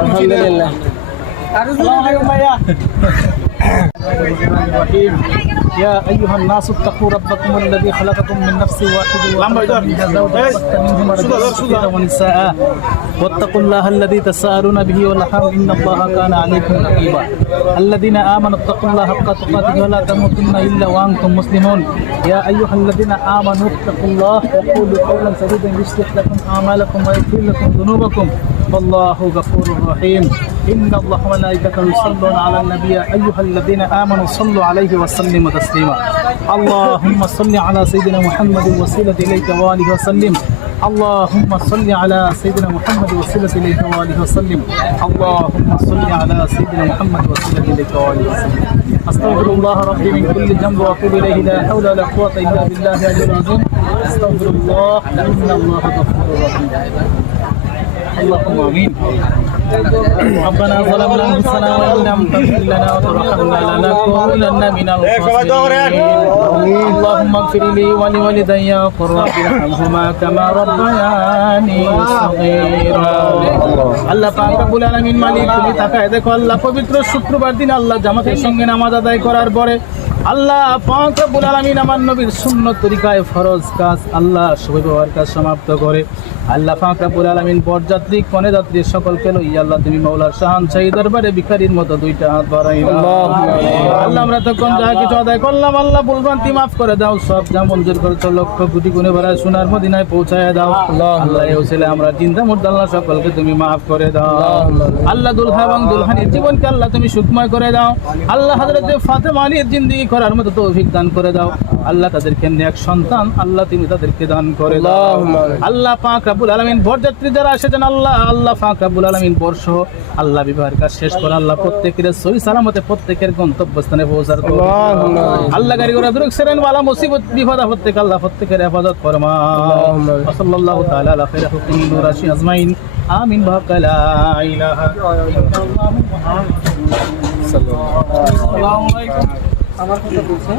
আলহামদুলিল্লাহ। يا أيها الناس اتقوا ربكم الذي خلقكم من نفس واحدة وخلق منها زوجها وبث منهما رجالا كثيرا ونساء. واتقوا الله الذي تساءلون به والأرحام إن الله كان عليكم رقيبا. الذين آمنوا اتقوا الله حق تقاته ولا تموتن إلا وأنتم مسلمون. يا أيها الذين آمنوا اتقوا الله وقولوا قولا سديدا يصلح لكم أعمالكم ويغفر لكم ذنوبكم. والله غفور رحيم. إن الله وملائكته يصلون على النبي أيها الذين آمنوا صلوا عليه وسلموا تسليما. اللهم صل على سيدنا محمد وسيلة إليك وآله وسلم. اللهم صل على سيدنا محمد وسيلة إليك وآله وسلم. اللهم صل على سيدنا محمد وسيلة إليك وآله وسلم. أستغفر الله ربي من كل ذنب وأتوب إليه لا حول ولا قوة إلا بالله العلي العظيم. أستغفر الله إن الله غفور رحيم. اللهم امين ربنا ظلمنا انفسنا وان لم تغفر لنا وترحمنا لنكونن من الخاسرين اللهم اغفر لي ولوالدي وقل رب ارحمهما كما ربياني صغيرا আল্লাহ পাক রব্বুল আলামিন মালিক তুমি তাকায় দেখো আল্লাহ পবিত্র শুক্রবার দিন আল্লাহ জামাতের সঙ্গে নামাজ আদায় করার পরে আল্লাহ পাক রব্বুল আলামিন আমার নবীর সুন্নত তরিকায় ফরজ কাজ আল্লাহ শুভ ব্যবহার কাজ সমাপ্ত করে। আল্লাহ পাক রব্বুল আলামিন বরযাত্রী কনে যাত্রী সকলকে লইয়া আল্লাহ তুমি মৌলার শাহান সেই দরবারে ভিখারির মতো দুইটা হাত বাড়াই আল্লাহ আমরা তখন যা কিছু আদায় করলাম, আল্লাহ ভুলভ্রান্তি মাফ করে দাও, সব যা মঞ্জুর করেছ লক্ষ কোটি গুণে ভরা সোনার মদিনায় পৌঁছায় দাও। আল্লাহ এই ছেলে আমরা চিন্তা মুর্দা, আল্লাহ সকলকে তুমি মাফ করে দাও। আল্লাহ দুলহা এবং দুলহানির জীবনকে আল্লাহ তুমি সুখময় করে দাও। আল্লাহ হযরত ফাতেমা আলীর জিন্দেগি করার মতো তৌফিক দান করে দাও। আল্লাহ তাদেরকে নেক সন্তান আল্লাহ তুমি তাদেরকে দান করে দাও। আল্লাহ পাক রাব্বুল আলামিন বরযাত্রী যারা এসেছেন আল্লাহ আল্লাহ পাক রাব্বুল আলামিন বর্ষ আল্লাহ বিবাহের কাজ শেষ করে আল্লাহ প্রত্যেকের সহি সালামতে প্রত্যেকের গন্তব্যস্থানে পৌঁছার আল্লাহ গাড়ি ঘোড়া দুরুক সেরেন ওয়ালা মুসিবত বিপদ আপদ থেকে আল্লাহ প্রত্যেকের হেফাজত ফরমা। সাল্লাল্লাহু তাআলা আলা খাইরি খালকিহি নুরাশি আজমাইন। আমিন বাকা লা ইলাহা ইল্লাল্লাহ। মুহাম্মাদুর রাসূলুল্লাহ। আসসালামু আলাইকুম আমার কথা বলছেন।